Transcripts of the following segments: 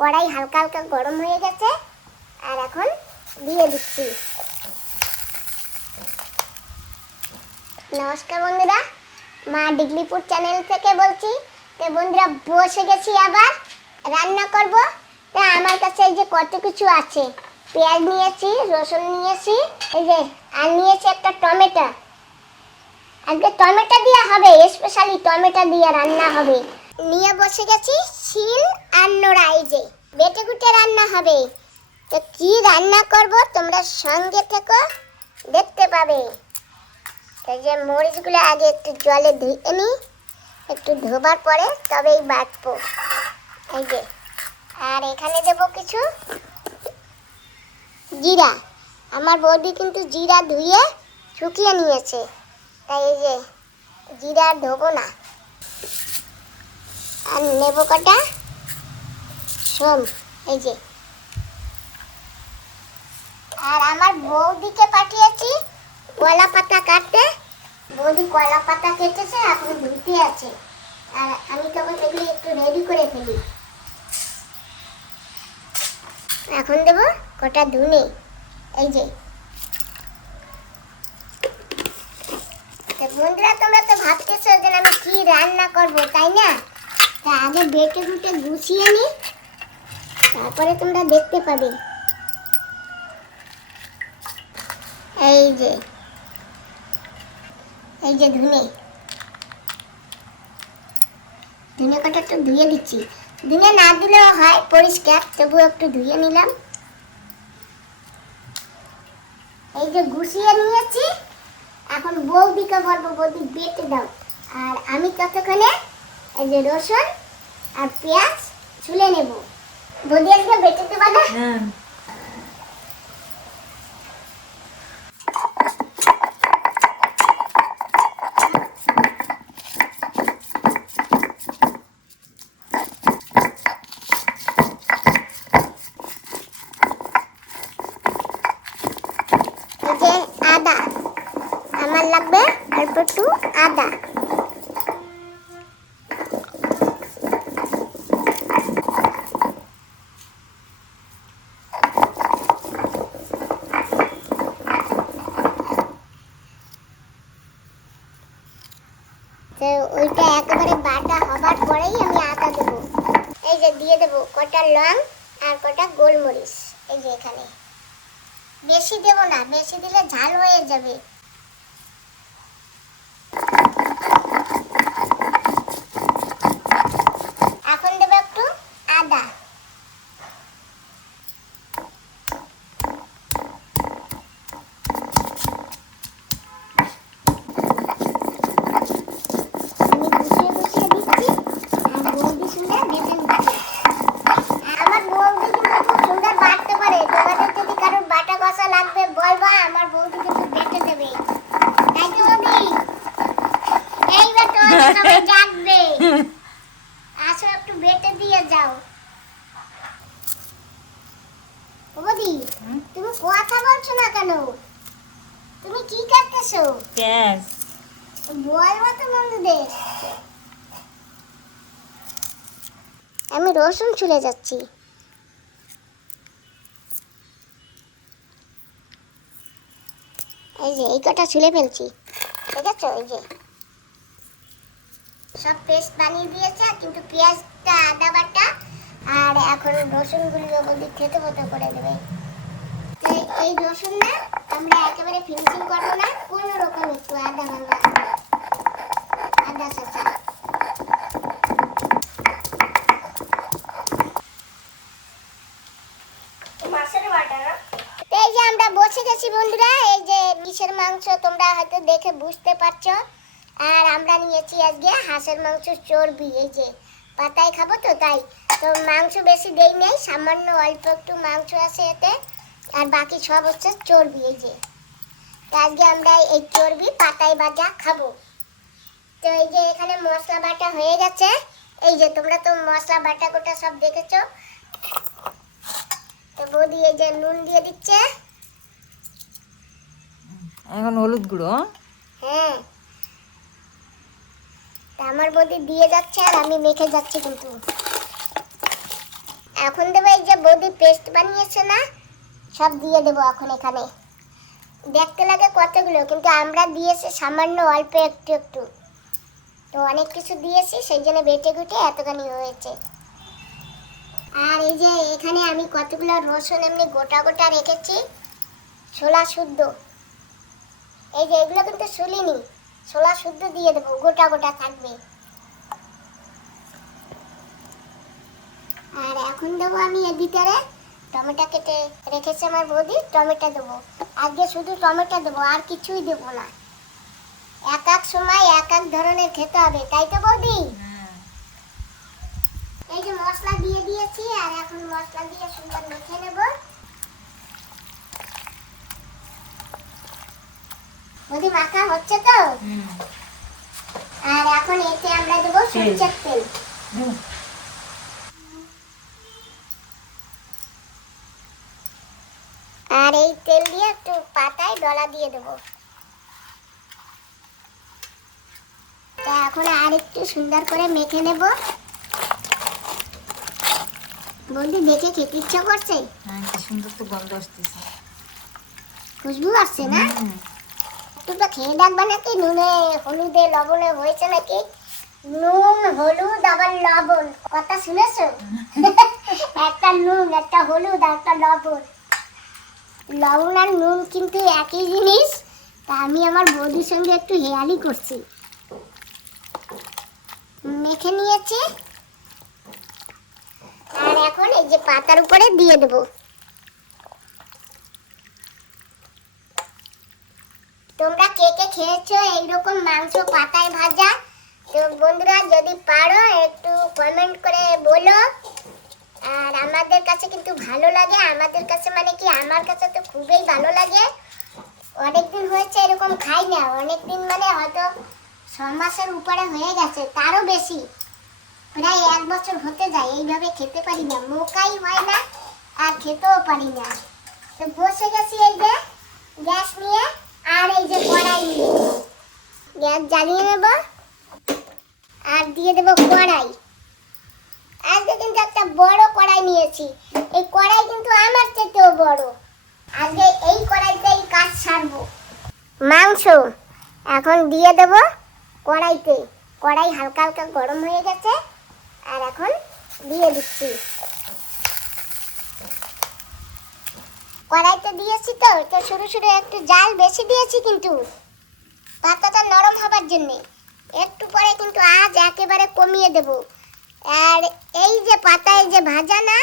কড়াই হালকা হালকা গরম হয়ে গেছে। আর এখন দিয়ে দিচ্ছি। নমস্কার বন্ধুরা, মা ডিগলিপুর চ্যানেল থেকে বলছি, তো বন্ধুরা বসে গেছি আবার, রান্না করব। তা আমার কাছে এই যে কত কিছু আছে, পেঁয়াজ নিয়েছি, রসুন নিয়েছি, এই যে, আর নিয়েছি একটা টমেটো। আজকে টমেটো দিয়ে হবে স্পেশালি টমেটো দিয়ে রান্না হবে। নিয়ে বসে গেছি শিল আর এই যে। বেটে কুটে রান্না হবে। তো কি রান্না করব তোমরা সঙ্গে থেকো, দেখতে পাবে। এই যে মরিচগুলো আগে একটু জলে ধুয়ে নিই, একটু ধোবার পরে তবেই বাটবো। এই যে, আর এখানে দেবো কিছু জিরা। আমার বৌদি কিন্তু জিরা ধুয়ে শুকিয়ে নিয়েছে। তাই এই যে, জিরা ধোবো না। আর নেব কটা? সোম, এই যে। আর আমার বৌদিকে পাঠিয়েছি কলা পাতা কাটতে। বৌদি কলা পাতা কেটেছে, এখন ধুতে আছে। আর আমি তখন এগুলো একটু রেডি করে ফেলি। এখন দেবো কটা ধুনে। এই যে। বন্ধুরা, তোমরা তো ভাবতেছো যে আমি কি রান্না করব, তাই না? তা আগে বেটে গুটে গুছিয়ে নি, তারপরে তোমরা দেখতে পাবে। এই যে এই যে ধুনে। ধুনে কটা একটু ধুয়ে দিচ্ছি। ধুনে না দিলেও হয়, পরিষ্কার তবু একটু ধুয়ে নিলাম। এই যে গুছিয়ে নিয়েছি, এখন বৌদিকে বলব, বৌদি বেটে দাও। আর আমি ততক্ষণে যে রসুন আর পেঁয়াজ ছুলে নেব। বৌদি আজকে বেটে দেবা না হ্যাঁ এই যে আদা আমার লাগবে অল্প একটু আদা ওইটা একেবারে বাটা হবার পরেই আমি আটা দেবো। এই যে দিয়ে দেবো কটা লং আর কটা গোলমরিচ। এই যে এখানে। বেশি দেবো না, বেশি দিলে ঝাল হয়ে যাবে এখন দেবো একটু আদা আমি গুছিয়ে গুছিয়ে দিচ্ছি আর বৌদি সুন্দর বেটে নিচ্ছে আমার বৌদি কিন্তু খুব সুন্দর বাটতে পারে তোমাদের যদি কারোর বাটা কষা লাগবে বলবা আমার বৌদি কিন্তু বেটে দেবে তাই তো বৌদি এইবার তোমাদের সবাই জানবে আসো একটু যাও। বৌদি তুমি কথা বলছো না কেন? তুমি কি করতেছো? পেঁয়াজ বলব তো বন্ধুদের। আমি রসুন চলে যাচ্ছি। এই যে এই কটা ছুলে ফেলছি। ঠিক আছে এই যে। সব পেস্ট বানিয়ে দিয়েছে কিন্তু পেঁয়াজটা আদা বাটা আর এখন রসুন গুলিও বলি খেতে মতো করে দেবে। এই রসুন না আমরা একেবারে ফিনিশিং করব না কোনো রকম একটু আদা ভাঙা আদা চাচা এই যে আমরা বসে গেছি বন্ধুরা এই যে কিসের মাংস তোমরা হয়তো দেখে বুঝতে পারছ। আর আমরা নিয়েছি আজকে হাঁসের মাংস চর্বি এই যে পাতায় খাব তো তাই। তো মাংস বেশি দেই নেই সামান্য অল্প একটু মাংস আছে এতে। আর বাকি সব হচ্ছে চর্বি এই যে। আজকে আমরা এই চর্বি পাতায় ভাজা খাব। তো এই যে এখানে মশলা বাটা হয়ে গেছে। এই যে তোমরা তো মশলা বাটা গোটা সব দেখেছ। তো বৌদি এই যে নুন দিয়ে দিচ্ছে। এখন হলুদ গুঁড়ো হ্যাঁ? তা আমার বৌদি দিয়ে যাচ্ছে আর আমি মেখে যাচ্ছি কিন্তু। এখন দেবো এই যে বৌদি পেস্ট বানিয়েছে না, সব দিয়ে দেবো এখন এখানে। দেখতে লাগে কতগুলো, কিন্তু আমরা দিয়েছি সামান্য অল্প একটু একটু। তো অনেক কিছু দিয়েছি, সেই জন্য বেটে গুটে এতখানি হয়েছে। আর এই যে এখানে আমি কতগুলো রসুন এমনি গোটা গোটা রেখেছি, ছোলা শুদ্ধ। এই যে এগুলো কিন্তু শুলিনি। ছোলা শুদ্ধ দিয়ে দেবো গোটা গোটা থাকবে। আর এখন দেবো আমি এর ভিতরে টমেটো কেটে রেখেছে আমার বৌদি টমেটো দেবো। আজকে শুধু টমেটো দেবো আর কিছুই দেবো না। এক এক সময় এক এক ধরনের খেতে হবে তাই তো বৌদি? এই যে মশলা দিয়ে দিয়েছি আর এখন মশলা দিয়ে সুন্দর মেখে নেব। বৌদি মাখা হচ্ছে তো? আর এখন এতে আমরা দেবো। সরষের তেল। হুম। আর এই তেল দিয়ে একটু পাতায় ডলা দিয়ে দেবো। তা এখন আর একটু সুন্দর করে মেখে নেব। বন্ধু দেখে খেতে ইচ্ছা করছে? হ্যাঁ সুন্দর তো গন্ধ আসতেছে। খুশবু আসছে না? তো খেয়ে দেখবা নাকি, নুনে হলুদে লবণে হয়েছে নাকি? নুন, হলুদ, আবার লবণ, কথা শুনেছো? একটা নুন, একটা হলুদ একটা লবণ। লবণ আর নুন কিন্তু একই জিনিস, তা আমি আমার বৌদির সঙ্গে একটু হেয়ালি করছি। মেখে নিয়েছি। আর এখন এই যে পাতার উপরে দিয়ে দেবো। তোমরা কে কে খেয়েছো? এইরকম মাংস, পাতায় ভাজা? তো বন্ধুরা, যদি পারো, একটু কমেন্ট করে বলো। আর আমাদের কাছে কিন্তু ভালো লাগে। আমাদের কাছে মানে কি, আমার কাছে তো খুবই ভালো লাগে। অনেকদিন হয়েছে এরকম খাই না। অনেকদিন মানে হয়তো ছ মাসের উপরে হয়ে গেছে, তারও বেশি। প্রায় এক বছর হতে যায়, এইভাবে খেতে পারি না। মোকাই হয় না, আর খেতেও পারি না। তো বসে গেছি এই যে, গ্যাস নিয়ে। আর এই যে কড়াই। গ্যাস জ্বালিয়ে নেব। আর দিয়ে দেবো কড়াই। আজকে কিন্তু একটা বড় কড়াই নিয়েছি। এই কড়াই কিন্তু আমার থেকেও বড়। আজকে এই কড়াইতেই কাজ সারবো। মাংস, এখন দিয়ে দেব কড়াইতে। কড়াই হালকা হালকা গরম হয়ে গেছে। আর এখন দিয়ে দিচ্ছি। কড়াইতে দিয়েছি তো তো শুরু শুরু একটু জাল বেশি দিয়েছি কিন্তু। পাতাটা নরম হবার জন্য। একটু পরে কিন্তু আজ একেবারে কমিয়ে দেব। আর এই যে পাতায় যে ভাজা না,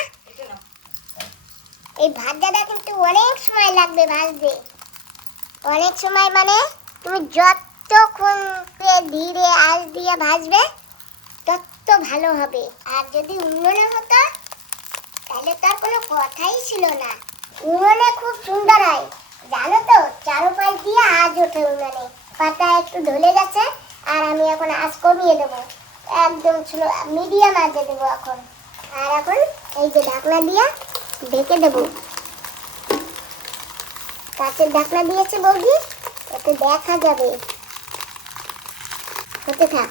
এই ভাজাটা কিন্তু অনেক সময় লাগবে ভাজতে। অনেক সময় মানে তুমি যতক্ষণ ধীরে আঁচ দিয়ে ভাজবে, তত ভালো হবে। আর যদি উন্নয়ন হতো, তাহলে তার কোনো কথাই ছিল না। উনুনে খুব সুন্দর হয়। জানো তো, চারোপাশ দিয়ে আজ ওঠে উনুনে। পাতা একটু ঢলে গেছে, আর আমি এখন আজ কমিয়ে দেবো। একদম স্লো মিডিয়াম আজে দেবো এখন। আর এখন এই যে ঢাকনা দিয়ে ঢেকে দেবো। কাঁচের ঢাকনা দিয়েছে বৌদি, এতে দেখা যাবে। হতে থাক।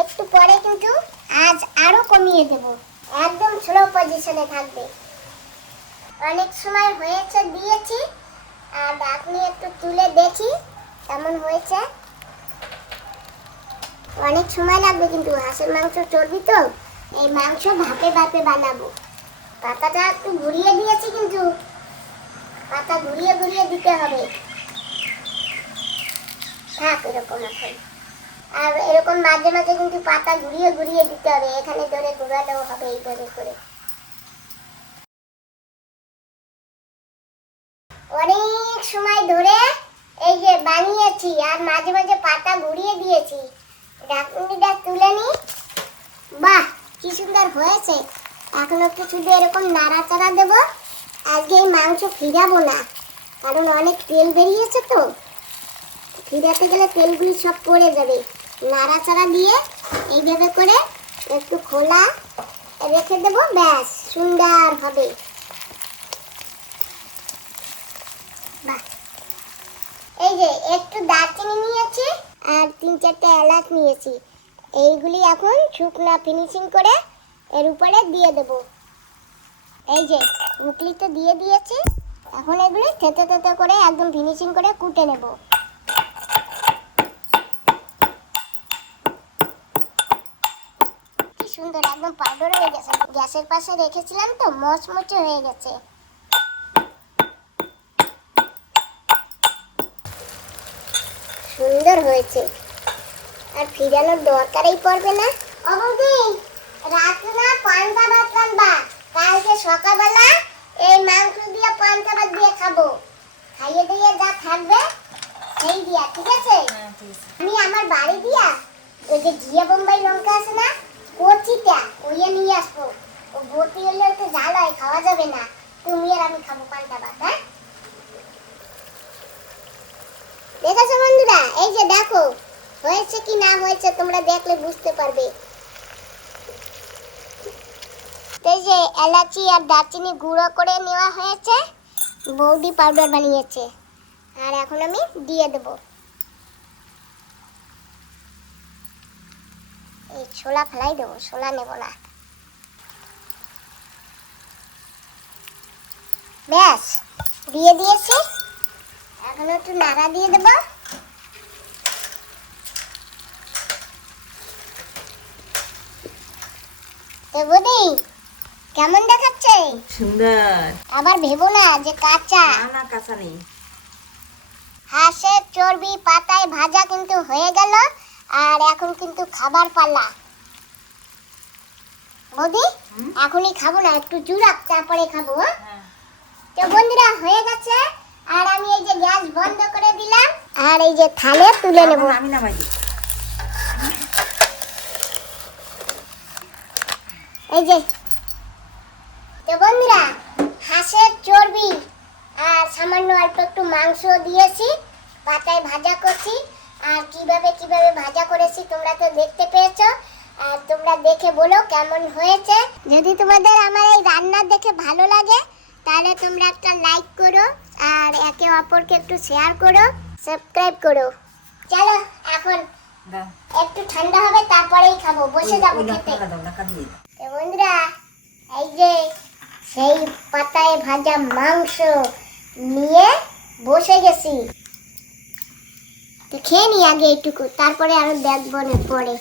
একটু পরে কিন্তু আজ আরও কমিয়ে দেব। একদম স্লো পজিশনে থাকবে। অনেক সময় হয়েছে, দিয়েছি। আর আপনি একটু তুলে দেখি কেমন হয়েছে। অনেক সময় লাগবে কিন্তু হাঁসের মাংস চর্বি তো, এই মাংস ভাপে ভাপে বানাবো। পাতাটা একটু ঘুরিয়ে দিয়েছি কিন্তু পাতা ঘুরিয়ে ঘুরিয়ে দিতে হবে। থাক এরকম এখন। আর এরকম মাঝে মাঝে কিন্তু পাতা ঘুরিয়ে ঘুরিয়ে দিতে হবে। এখানে ধরে ঘোরালেও হবে, এই ধরে করে। অনেক সময় ধরে এই যে বানিয়েছি আর মাঝে মাঝে পাতা ঘুরিয়ে দিয়েছি। ঢাকনিটা তুলে নি। বাহ, কি সুন্দর হয়েছে। এখন একটু শুধু এরকম নাড়াচাড়া দেবো। আজকে এই মাংস ফিরাবো না, কারণ অনেক তেল বেরিয়েছে তো। ফিরাতে গেলে তেলগুলি সব পড়ে যাবে। নাড়াচাড়া দিয়ে এইভাবে করে একটু খোলা রেখে দেবো, ব্যাস সুন্দর হবে এই যে, একটু দারচিনি নিয়েছি আর তিন চারটে এলাচ নিয়েছি। এইগুলি এখন শুকনা ফিনিশিং করে এর উপরে দিয়ে দেব। এই যে মুকলিতে দিয়ে দিয়েছি। এখন এগুলি থেতে থেতে করে একদম ফিনিশিং করে কুটে নেব। সুন্দর একদম পাউডার হয়ে গেছে। গ্যাসের পাশে রেখেছিলাম তো মচমচে হয়ে গেছে। সুন্দর হয়েছে। আর ফিরানোর দরকারই পড়বে না। অবধি রাত না পান্তা ভাত রান্না। কালকে সকালবেলা এই মাংস দিয়ে পান্তা ভাত দিয়ে খাব। খাইয়ে দিয়ে যা থাকবে সেই দিয়া ঠিক আছে? হ্যাঁ ঠিক আছে। আমি আমার বাড়ি দিয়া ওই যে জিয়া বোম্বাই লঙ্কা আছে না কচিটা ওইয়ে নিয়ে আসব। ও ভর্তি হলে একটু জাল হয় খাওয়া যাবে না। তুমি আর আমি খাব পান্তা ভাত হ্যাঁ? দেখেছ বন্ধুরা? এই যে দেখো, হয়েছে কি না হয়েছে তোমরা দেখলে বুঝতে পারবে। এই যে এলাচি আর দারচিনি গুঁড়ো করে নেওয়া হয়েছে, বৌদি পাউডার বানিয়েছে। আর এখন আমি দিয়ে দেবো। এই ছোলা ফেলাই দেবো ছোলা নেব না। ব্যাস দিয়ে দিয়েছি। এখন একটু নাড়া দিয়ে দেবো। কেমন দেখাচ্ছে? সুন্দর। আবার ভেবো না যে কাঁচা। না কাঁচা নেই। হাঁসের চর্বি পাতায় ভাজা কিন্তু হয়ে গেল। আর এখন কিন্তু খাবার পালা। বৌদি এখনই খাব না একটু জুড়াক তারপরে খাব হ্যাঁ? হ্যাঁ। তো বন্ধুরা হয়ে গেছে। আর আমি এই যে গ্যাস বন্ধ করে দিলাম আর এই যে থালে তুলে নেব। আমি দিই। এই যে। তো বন্ধুরা হাঁসের চর্বি আর সামান্য অল্প একটু মাংস দিয়েছি পাতায় ভাজা করছি। আর কীভাবে কীভাবে ভাজা করেছি তোমরা তো দেখতে পেয়েছ। আর তোমরা দেখে বলো কেমন হয়েছে। যদি তোমাদের আমার এই রান্না দেখে ভালো লাগে তাহলে তোমরা একটা লাইক করো আর একে অপরকে একটু শেয়ার করো সাবস্ক্রাইব করো। চলো এখন একটু ঠান্ডা হবে তারপরেই খাব। বসে যাব খেতে। বন্ধুরা এই যে সেই পাতায় ভাজা মাংস নিয়ে বসে গেছি। তো খেয়ে নি আগে এইটুকু তারপরে আরও দেখব না পরে।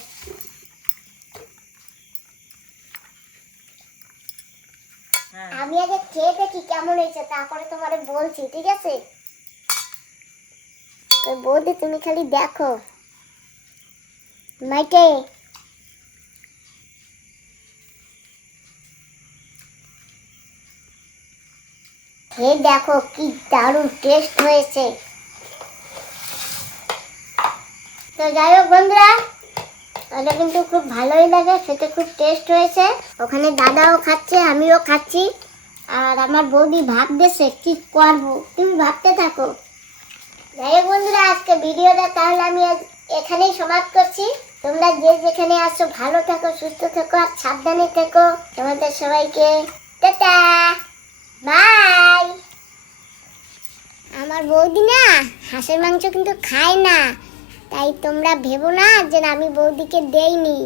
হ্যাঁ। আমি আগে খেয়ে দেখি কেমন হয়েছে তারপরে তোমার বলছি ঠিক আছে? তো বৌদি তুমি খালি দেখো। মাইটে। খেয়ে দেখো কি দারুণ টেস্ট হয়েছে। তো যাই হোক বন্ধুরা এটা কিন্তু খুব ভালোই লাগে, খেতে খুব টেস্ট হয়েছে। ওখানে দাদাও খাচ্ছে, আমিও খাচ্ছি। আর আমার বৌদি ভাবতেছে কি করব? তুমি ভাবতে থাকো। যাই হোক বন্ধুরা, আজকে ভিডিওটা তাহলে আমি এখানেই সমাপ্ত করছি। তোমরা যে যেখানে আছো, ভালো থাকো, সুস্থ থেকো আর সাবধানে থেকো। তোমাদের সবাইকে বাই আমার বৌদি না, হাঁসের মাংস কিন্তু খায় না। তাই তোমরা ভেবো না যে আমি বৌদিকে দেইনি।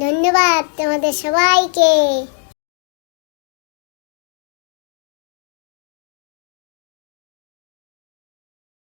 ধন্যবাদ তোমাদের সবাইকে।